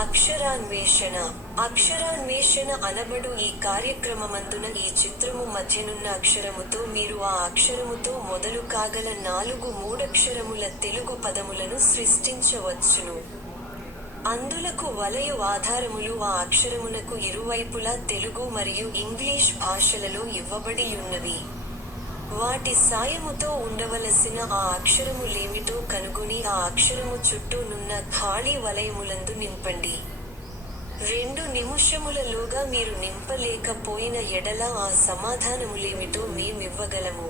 అక్షరాన్వేషణ. అక్షరాన్వేషణ అనబడు ఈ కార్యక్రమమందున ఈ చిత్రము మధ్యనున్న అక్షరముతో మీరు ఆ అక్షరముతో మొదలు కాగల 4 మూడక్షరముల తెలుగు పదములను సృష్టించవచ్చును. అందులకు వలయు ఆధారములు ఆ అక్షరమునకు ఇరువైపులా తెలుగు మరియు ఇంగ్లీష్ భాషలలో ఇవ్వబడియున్నవి. వాటి సాయముతో ఉండవలసిన ఆ అక్షరములేమిటో కనుగొని ఆ అక్షరము చుట్టూ నున్న ఖాళీ వలయములందు నింపండి. 2 నిముషములలోగా మీరు నింపలేకపోయిన ఎడల ఆ సమాధానములేమిటో మేమివ్వగలము.